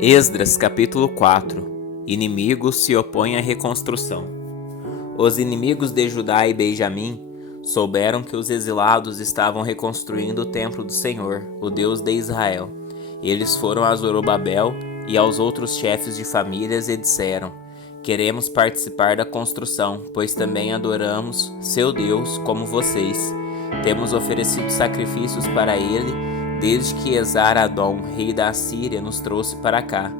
Esdras capítulo 4. Inimigos se opõem à reconstrução. Os inimigos de Judá e Benjamim souberam que os exilados estavam reconstruindo o templo do Senhor, o Deus de Israel. Eles foram a Zorobabel e aos outros chefes de famílias e disseram: queremos participar da construção, pois também adoramos seu Deus como vocês. Temos oferecido sacrifícios para ele desde que Esar-Adom, rei da Assíria, nos trouxe para cá.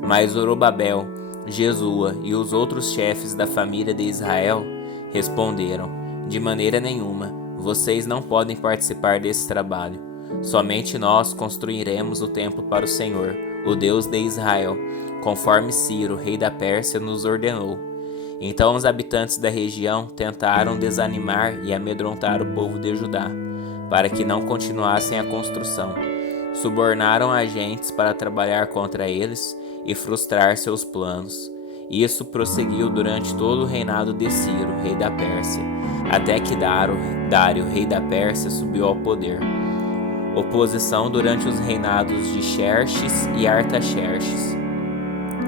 Mas Zorobabel, Jesua e os outros chefes da família de Israel responderam: de maneira nenhuma, vocês não podem participar desse trabalho. Somente nós construiremos o templo para o Senhor, o Deus de Israel, conforme Ciro, rei da Pérsia, nos ordenou. Então os habitantes da região tentaram desanimar e amedrontar o povo de Judá, para que não continuassem a construção. Subornaram agentes para trabalhar contra eles e frustrar seus planos. Isso prosseguiu durante todo o reinado de Ciro, rei da Pérsia, até que Dário, rei da Pérsia, subiu ao poder. Oposição durante os reinados de Xerxes e Artaxerxes.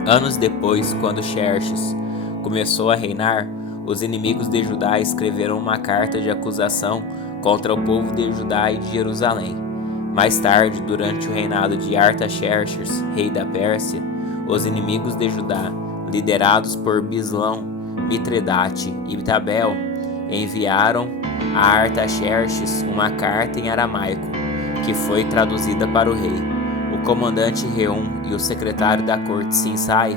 Anos depois, quando Xerxes começou a reinar, os inimigos de Judá escreveram uma carta de acusação contra o povo de Judá e de Jerusalém. Mais tarde, durante o reinado de Artaxerxes, rei da Pérsia, os inimigos de Judá, liderados por Bislão, Mitredate e Tabel, enviaram a Artaxerxes uma carta em aramaico, que foi traduzida para o rei. O comandante Reum e o secretário da corte Sinsai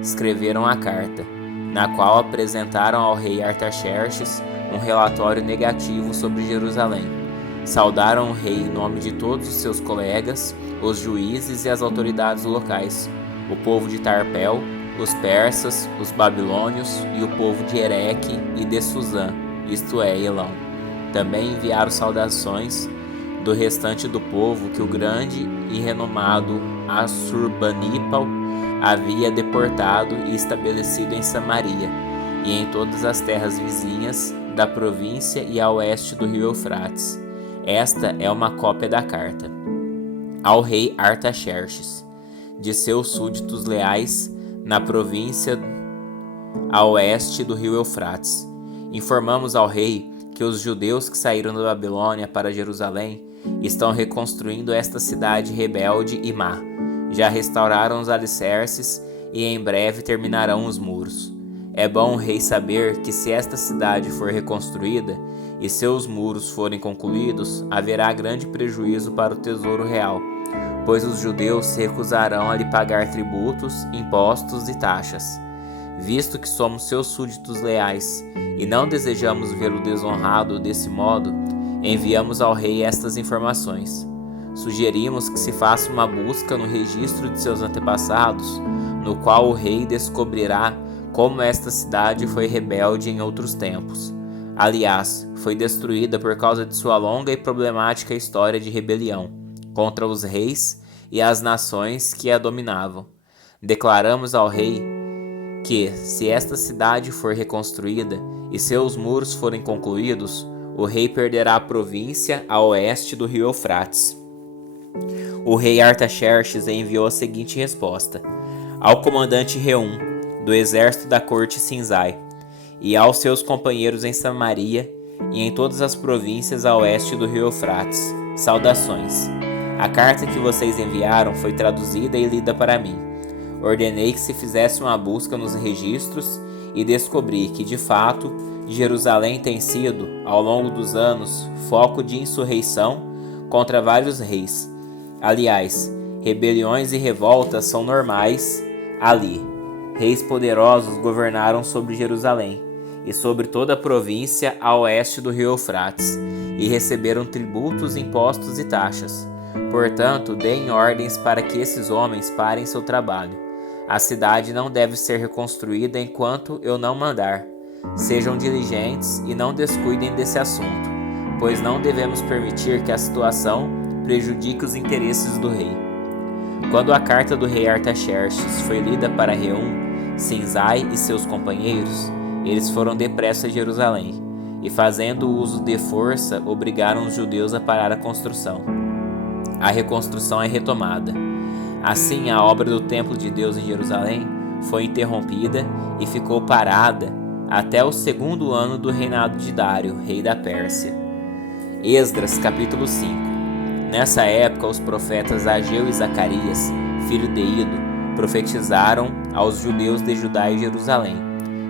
escreveram a carta, na qual apresentaram ao rei Artaxerxes um relatório negativo sobre Jerusalém. Saudaram o rei em nome de todos os seus colegas, os juízes e as autoridades locais, o povo de Tarpel, os persas, os babilônios e o povo de Ereque e de Susã, isto é, Elão. Também enviaram saudações do restante do povo que o grande e renomado Assurbanipal havia deportado e estabelecido em Samaria e em todas as terras vizinhas da província e a oeste do rio Eufrates. Esta é uma cópia da carta. Ao rei Artaxerxes, de seus súditos leais na província a oeste do rio Eufrates. Informamos ao rei que os judeus que saíram da Babilônia para Jerusalém estão reconstruindo esta cidade rebelde e má. Já restauraram os alicerces e em breve terminarão os muros. É bom o rei saber que se esta cidade for reconstruída e seus muros forem concluídos, haverá grande prejuízo para o tesouro real, pois os judeus se recusarão a lhe pagar tributos, impostos e taxas. Visto que somos seus súditos leais e não desejamos vê-lo desonrado desse modo, enviamos ao rei estas informações. Sugerimos que se faça uma busca no registro de seus antepassados, no qual o rei descobrirá como esta cidade foi rebelde em outros tempos. Aliás, foi destruída por causa de sua longa e problemática história de rebelião contra os reis e as nações que a dominavam. Declaramos ao rei que, se esta cidade for reconstruída e seus muros forem concluídos, o rei perderá a província a oeste do rio Eufrates. O rei Artaxerxes enviou a seguinte resposta: ao comandante Reum, do exército da corte Sinsai, e aos seus companheiros em Samaria e em todas as províncias a oeste do rio Eufrates. Saudações. A carta que vocês enviaram foi traduzida e lida para mim. Ordenei que se fizesse uma busca nos registros e descobri que, de fato, Jerusalém tem sido, ao longo dos anos, foco de insurreição contra vários reis. Aliás, rebeliões e revoltas são normais ali. Reis poderosos governaram sobre Jerusalém e sobre toda a província a oeste do rio Eufrates, e receberam tributos, impostos e taxas. Portanto, deem ordens para que esses homens parem seu trabalho. A cidade não deve ser reconstruída enquanto eu não mandar. Sejam diligentes e não descuidem desse assunto, pois não devemos permitir que a situação prejudique os interesses do rei. Quando a carta do rei Artaxerxes foi lida para Reum, Sinsai e seus companheiros, eles foram depressa a Jerusalém e, fazendo uso de força, obrigaram os judeus a parar a construção. A reconstrução é retomada. Assim, a obra do templo de Deus em Jerusalém foi interrompida e ficou parada até o 2º ano do reinado de Dário, rei da Pérsia. Esdras, capítulo 5. Nessa época, os profetas Ageu e Zacarias, filho de Ido, profetizaram aos judeus de Judá e Jerusalém.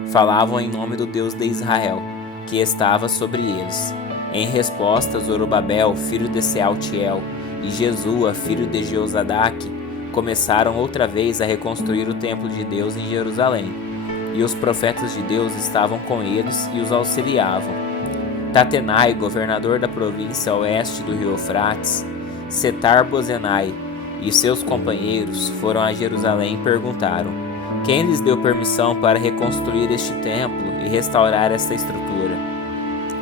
Falavam em nome do Deus de Israel, que estava sobre eles. Em resposta, Zorobabel, filho de Sealtiel, e Jesua, filho de Jeozadaque, começaram outra vez a reconstruir o templo de Deus em Jerusalém. E os profetas de Deus estavam com eles e os auxiliavam. Tatenai, governador da província oeste do rio Eufrates, Setar-Bozenai e seus companheiros foram a Jerusalém e perguntaram: quem lhes deu permissão para reconstruir este templo e restaurar esta estrutura?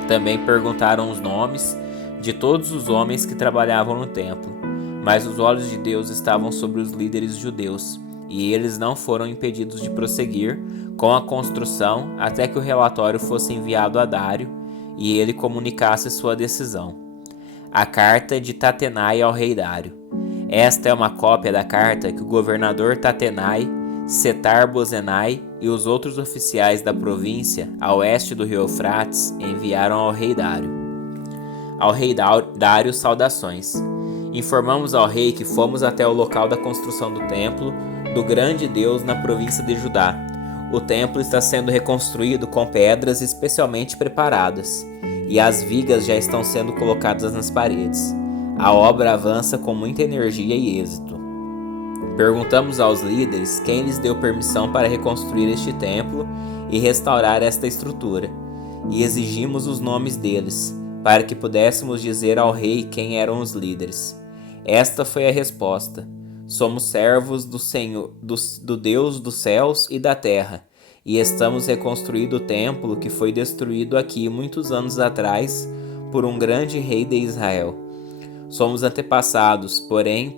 Também perguntaram os nomes de todos os homens que trabalhavam no templo. Mas os olhos de Deus estavam sobre os líderes judeus, e eles não foram impedidos de prosseguir com a construção até que o relatório fosse enviado a Dário e ele comunicasse sua decisão. A carta de Tatenai ao rei Dário. Esta é uma cópia da carta que o governador Tatenai, Setar-Bozenai e os outros oficiais da província a oeste do rio Eufrates enviaram ao rei Dário. Ao rei Dário, saudações. Informamos ao rei que fomos até o local da construção do templo do grande Deus na província de Judá. O templo está sendo reconstruído com pedras especialmente preparadas, e as vigas já estão sendo colocadas nas paredes. A obra avança com muita energia e êxito. Perguntamos aos líderes quem lhes deu permissão para reconstruir este templo e restaurar esta estrutura, e exigimos os nomes deles, para que pudéssemos dizer ao rei quem eram os líderes. Esta foi a resposta: somos servos do Senhor, do Deus dos céus e da terra, e estamos reconstruindo o templo que foi destruído aqui muitos anos atrás por um grande rei de Israel. Somos antepassados, porém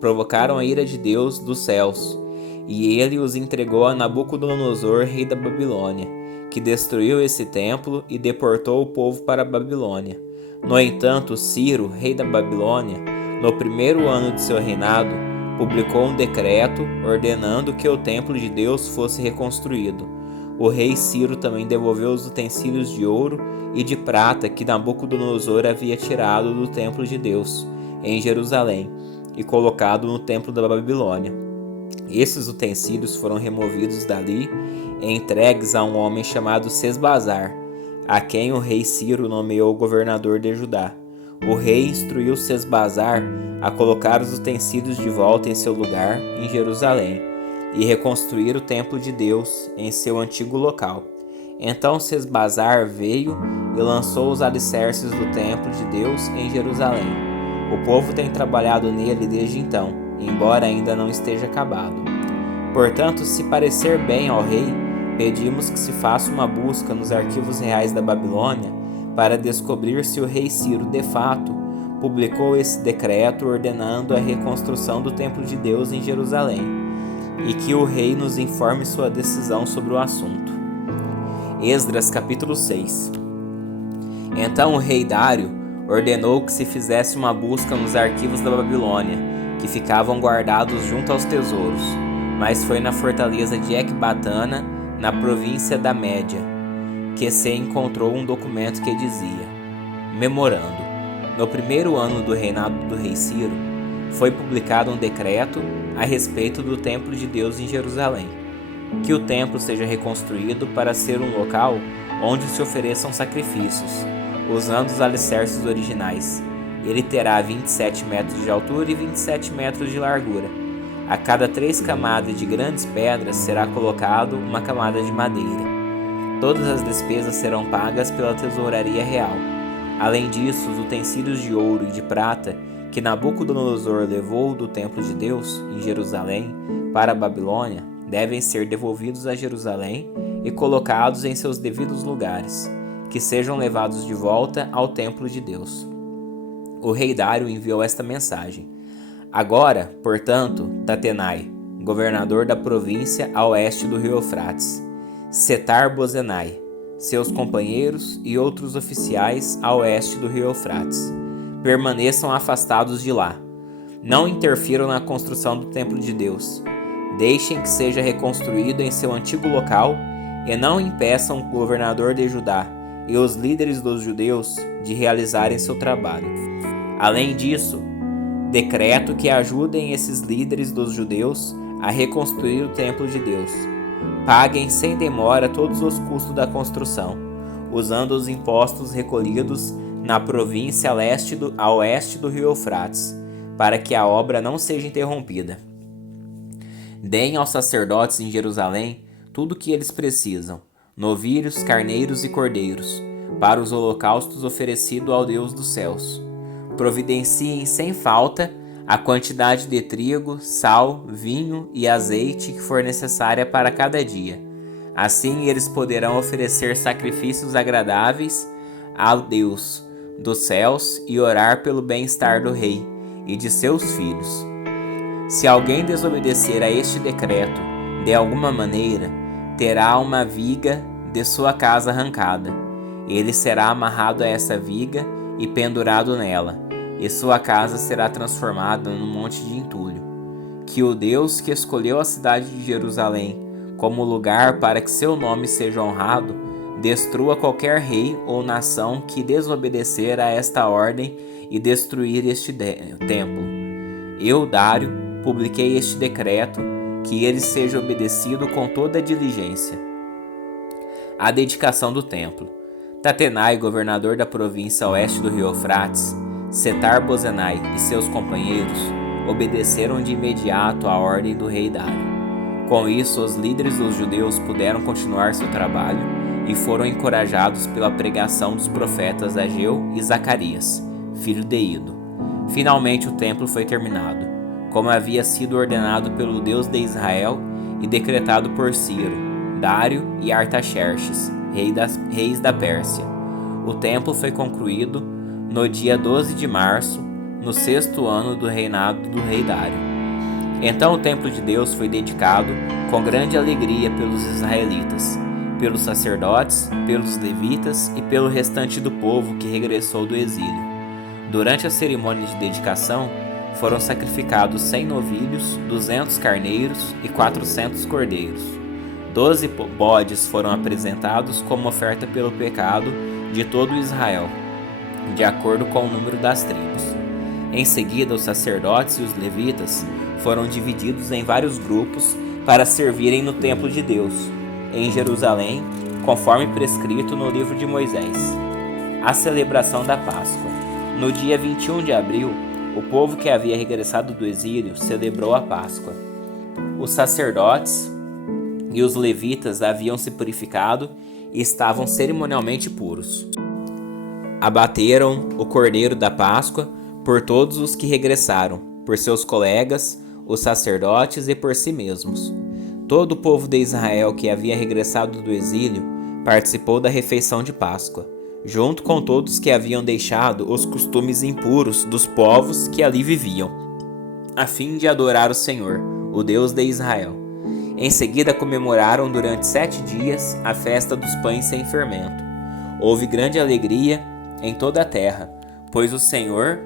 provocaram a ira de Deus dos céus, e ele os entregou a Nabucodonosor, rei da Babilônia, que destruiu esse templo e deportou o povo para a Babilônia. No entanto, Ciro, rei da Babilônia, no 1º ano de seu reinado, publicou um decreto ordenando que o templo de Deus fosse reconstruído. O rei Ciro também devolveu os utensílios de ouro e de prata que Nabucodonosor havia tirado do templo de Deus, em Jerusalém, e colocado no templo da Babilônia. Esses utensílios foram removidos dali e entregues a um homem chamado Sesbazar, a quem o rei Ciro nomeou governador de Judá. O rei instruiu Sesbazar a colocar os utensílios de volta em seu lugar em Jerusalém e reconstruir o templo de Deus em seu antigo local. Então Sesbazar veio e lançou os alicerces do templo de Deus em Jerusalém. O povo tem trabalhado nele desde então, embora ainda não esteja acabado. Portanto, se parecer bem ao rei, pedimos que se faça uma busca nos arquivos reais da Babilônia para descobrir se o rei Ciro, de fato, publicou esse decreto ordenando a reconstrução do templo de Deus em Jerusalém, e que o rei nos informe sua decisão sobre o assunto. Esdras capítulo 6. Então o rei Dário ordenou que se fizesse uma busca nos arquivos da Babilônia, que ficavam guardados junto aos tesouros, mas foi na fortaleza de Ecbatana, na província da Média, que se encontrou um documento que dizia: memorando, no 1º ano do reinado do rei Ciro, foi publicado um decreto a respeito do templo de Deus em Jerusalém, que o templo seja reconstruído para ser um local onde se ofereçam sacrifícios, usando os alicerces originais. Ele terá 27 metros de altura e 27 metros de largura. A cada 3 camadas de grandes pedras será colocado uma camada de madeira. Todas as despesas serão pagas pela tesouraria real. Além disso, os utensílios de ouro e de prata que Nabucodonosor levou do templo de Deus, em Jerusalém, para a Babilônia, devem ser devolvidos a Jerusalém e colocados em seus devidos lugares, que sejam levados de volta ao templo de Deus. O rei Dário enviou esta mensagem: agora, portanto, Tatenai, governador da província a oeste do rio Eufrates, Setar-Bozenai, seus companheiros e outros oficiais a oeste do rio Eufrates, permaneçam afastados de lá. Não interfiram na construção do templo de Deus. Deixem que seja reconstruído em seu antigo local e não impeçam o governador de Judá e os líderes dos judeus de realizarem seu trabalho. Além disso, decreto que ajudem esses líderes dos judeus a reconstruir o templo de Deus. Paguem sem demora todos os custos da construção, usando os impostos recolhidos na província a oeste do rio Eufrates, para que a obra não seja interrompida. Deem aos sacerdotes em Jerusalém tudo o que eles precisam, novilhos, carneiros e cordeiros, para os holocaustos oferecidos ao Deus dos céus. Providenciem sem falta a quantidade de trigo, sal, vinho e azeite que for necessária para cada dia. Assim eles poderão oferecer sacrifícios agradáveis ao Deus dos céus e orar pelo bem-estar do rei e de seus filhos. Se alguém desobedecer a este decreto de alguma maneira, terá uma viga de sua casa arrancada. Ele será amarrado a essa viga e pendurado nela, e sua casa será transformada num monte de entulho. Que o Deus que escolheu a cidade de Jerusalém como lugar para que seu nome seja honrado, destrua qualquer rei ou nação que desobedecer a esta ordem e destruir este templo. Eu, Dário, publiquei este decreto, que ele seja obedecido com toda a diligência. A dedicação do templo. Tatenai, governador da província oeste do rio Eufrates, Setar-Bozenai e seus companheiros obedeceram de imediato à ordem do rei Dário. Com isso, os líderes dos judeus puderam continuar seu trabalho e foram encorajados pela pregação dos profetas Ageu e Zacarias, filho de Ido. Finalmente o templo foi terminado, como havia sido ordenado pelo Deus de Israel e decretado por Ciro, Dário e Artaxerxes, reis da Pérsia. O templo foi concluído no dia 12 de março, no 6º ano do reinado do rei Dário. Então o templo de Deus foi dedicado com grande alegria pelos israelitas, pelos sacerdotes, pelos levitas e pelo restante do povo que regressou do exílio. Durante a cerimônia de dedicação, foram sacrificados 100 novilhos, 200 carneiros e 400 cordeiros. 12 bodes foram apresentados como oferta pelo pecado de todo Israel, de acordo com o número das tribos. Em seguida, os sacerdotes e os levitas foram divididos em vários grupos para servirem no templo de Deus, em Jerusalém, conforme prescrito no livro de Moisés. A celebração da Páscoa. No dia 21 de abril, o povo que havia regressado do exílio celebrou a Páscoa. Os sacerdotes e os levitas haviam se purificado e estavam cerimonialmente puros. Abateram o cordeiro da Páscoa por todos os que regressaram, por seus colegas, os sacerdotes e por si mesmos. Todo o povo de Israel que havia regressado do exílio participou da refeição de Páscoa, junto com todos que haviam deixado os costumes impuros dos povos que ali viviam, a fim de adorar o Senhor, o Deus de Israel. Em seguida comemoraram durante 7 dias a festa dos pães sem fermento. Houve grande alegria em toda a terra, pois o Senhor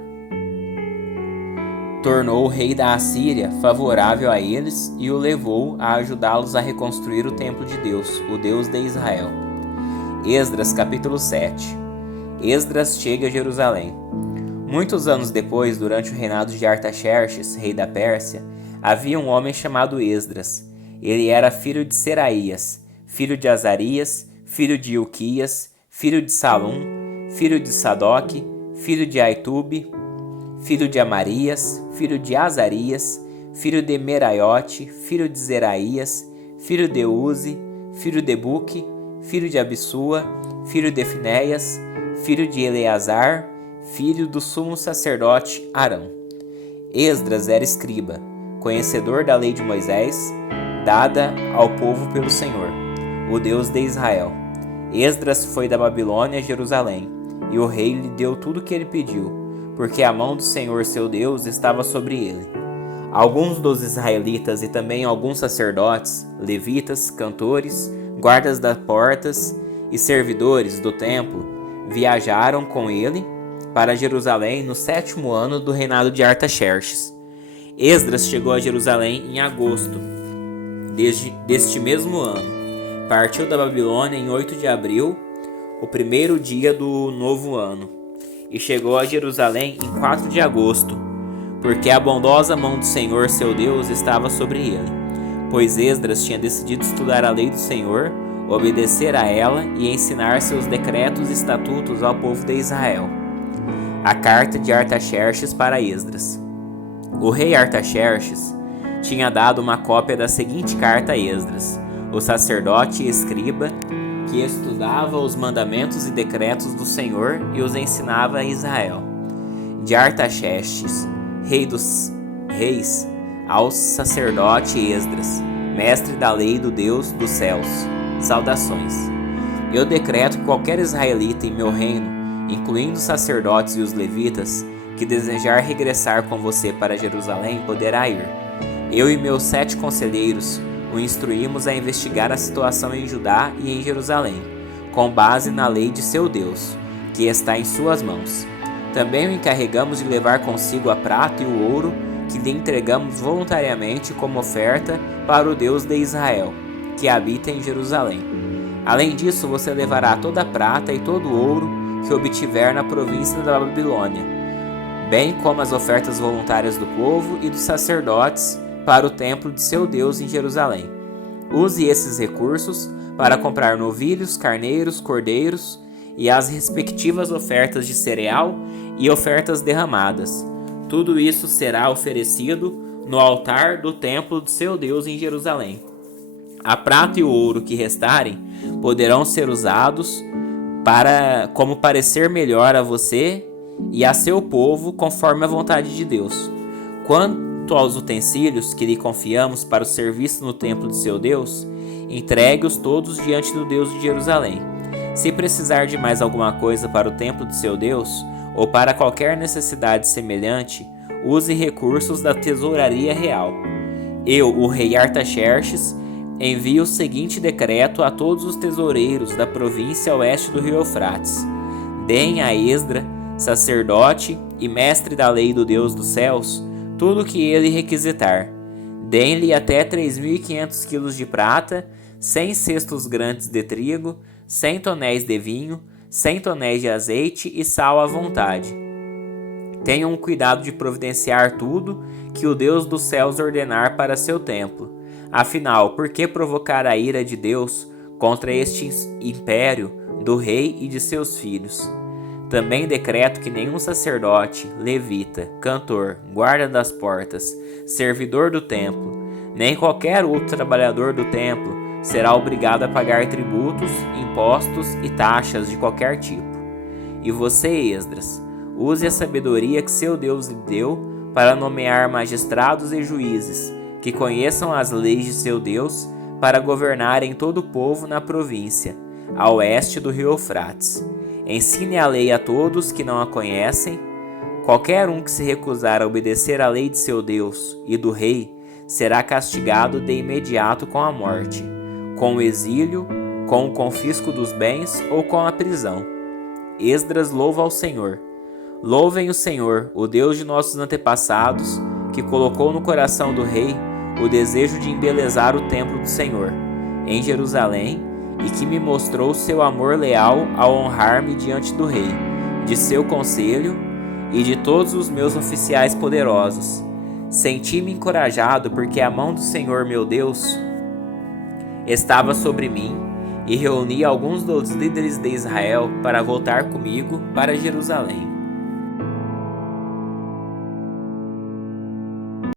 tornou o rei da Assíria favorável a eles e o levou a ajudá-los a reconstruir o templo de Deus, o Deus de Israel. Esdras capítulo 7. Esdras chega a Jerusalém. Muitos anos depois, durante o reinado de Artaxerxes, rei da Pérsia, havia um homem chamado Esdras. Ele era filho de Seraías, filho de Azarias, filho de Ilquias, filho de Salum, filho de Sadoque, filho de Aitube, filho de Amarias, filho de Azarias, filho de Meraiote, filho de Zeraías, filho de Uzi, filho de Buque, filho de Abissua, filho de Finéias, filho de Eleazar, filho do sumo sacerdote Arão. Esdras era escriba, conhecedor da lei de Moisés, dada ao povo pelo Senhor, o Deus de Israel. Esdras foi da Babilônia a Jerusalém, e o rei lhe deu tudo o que ele pediu, porque a mão do Senhor seu Deus estava sobre ele. Alguns dos israelitas e também alguns sacerdotes, levitas, cantores, guardas das portas e servidores do templo viajaram com ele para Jerusalém no 7º ano do reinado de Artaxerxes. Esdras chegou a Jerusalém em agosto deste mesmo ano. Partiu da Babilônia em 8 de abril, o primeiro dia do novo ano, e chegou a Jerusalém em 4 de agosto, porque a bondosa mão do Senhor seu Deus estava sobre ele, pois Esdras tinha decidido estudar a lei do Senhor, obedecer a ela e ensinar seus decretos e estatutos ao povo de Israel. A carta de Artaxerxes para Esdras. O rei Artaxerxes tinha dado uma cópia da seguinte carta a Esdras, o sacerdote e escriba, que estudava os mandamentos e decretos do Senhor e os ensinava a Israel. De Artaxerxes, rei dos reis, ao sacerdote Esdras, mestre da lei do Deus dos céus. Saudações. Eu decreto que qualquer israelita em meu reino, incluindo os sacerdotes e os levitas, que desejar regressar com você para Jerusalém, poderá ir. Eu e meus 7 conselheiros o instruímos a investigar a situação em Judá e em Jerusalém, com base na lei de seu Deus, que está em suas mãos. Também o encarregamos de levar consigo a prata e o ouro que lhe entregamos voluntariamente como oferta para o Deus de Israel, que habita em Jerusalém. Além disso, você levará toda a prata e todo o ouro que obtiver na província da Babilônia, bem como as ofertas voluntárias do povo e dos sacerdotes para o templo de seu Deus em Jerusalém. Use esses recursos para comprar novilhos, carneiros, cordeiros e as respectivas ofertas de cereal e ofertas derramadas. Tudo isso será oferecido no altar do templo de seu Deus em Jerusalém. A prata e o ouro que restarem poderão ser usados como parecer melhor a você e a seu povo, conforme a vontade de Deus. Quanto aos utensílios que lhe confiamos para o serviço no templo de seu Deus, entregue-os todos diante do Deus de Jerusalém. Se precisar de mais alguma coisa para o templo de seu Deus, ou para qualquer necessidade semelhante, use recursos da tesouraria real. Eu, o rei Artaxerxes, envio o seguinte decreto a todos os tesoureiros da província oeste do rio Eufrates. Deem a Esdras, sacerdote e mestre da lei do Deus dos céus, tudo o que ele requisitar. Deem-lhe até 3.500 quilos de prata, 100 cestos grandes de trigo, 100 tonéis de vinho, 100 tonéis de azeite e sal à vontade. Tenham cuidado de providenciar tudo que o Deus dos céus ordenar para seu templo. Afinal, por que provocar a ira de Deus contra este império do rei e de seus filhos? Também decreto que nenhum sacerdote, levita, cantor, guarda das portas, servidor do templo, nem qualquer outro trabalhador do templo será obrigado a pagar tributos, impostos e taxas de qualquer tipo. E você, Esdras, use a sabedoria que seu Deus lhe deu para nomear magistrados e juízes, que conheçam as leis de seu Deus, para governarem todo o povo na província, a oeste do rio Eufrates. Ensine a lei a todos que não a conhecem. Qualquer um que se recusar a obedecer à lei de seu Deus e do rei será castigado de imediato com a morte, com o exílio, com o confisco dos bens ou com a prisão. Esdras louva ao Senhor. Louvem o Senhor, o Deus de nossos antepassados, que colocou no coração do rei o desejo de embelezar o templo do Senhor, em Jerusalém, e que me mostrou seu amor leal ao honrar-me diante do rei, de seu conselho e de todos os meus oficiais poderosos. Senti-me encorajado porque a mão do Senhor meu Deus estava sobre mim, e reuni alguns dos líderes de Israel para voltar comigo para Jerusalém.